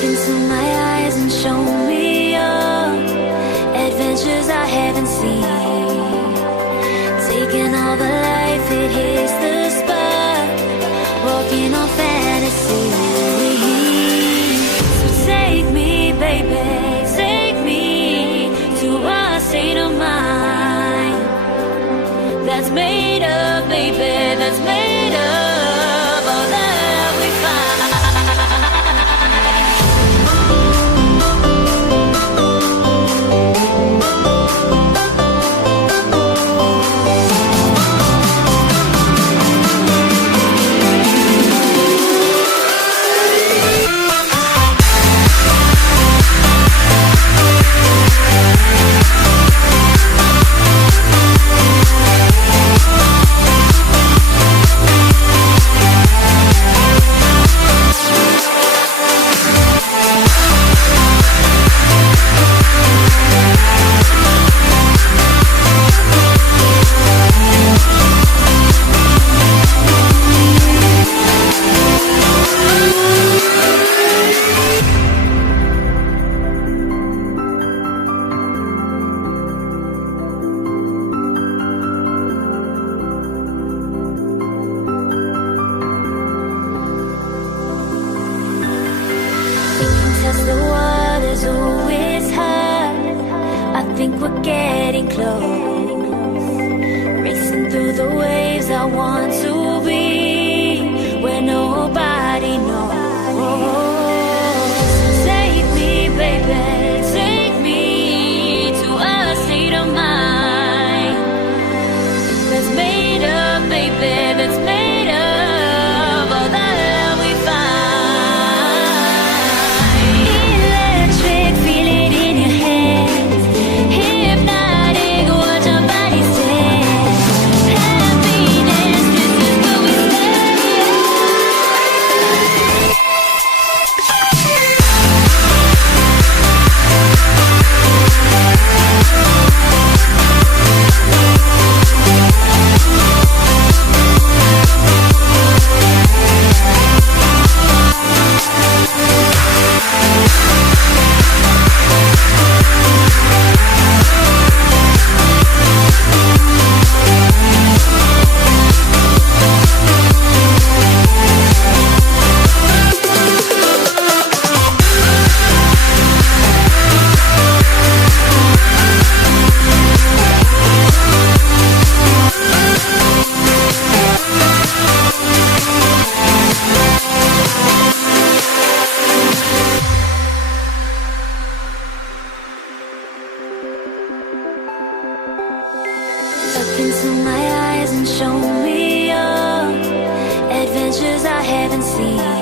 Look into my eyes and show me your adventures I haven't seen. Taking all the life, it hits the spot. Walking on fantasy. So take me, baby, take me to a state of mind that's made up, baby, that's made up all that we find. Test the waters, oh, it's hard. I think we're getting close. Racing through the waves, I want to be where nobody knows. So take me, baby, take me to a state of mind that's made up, baby, that's made up all that we find. Look into my eyes and show me your adventures I haven't seen.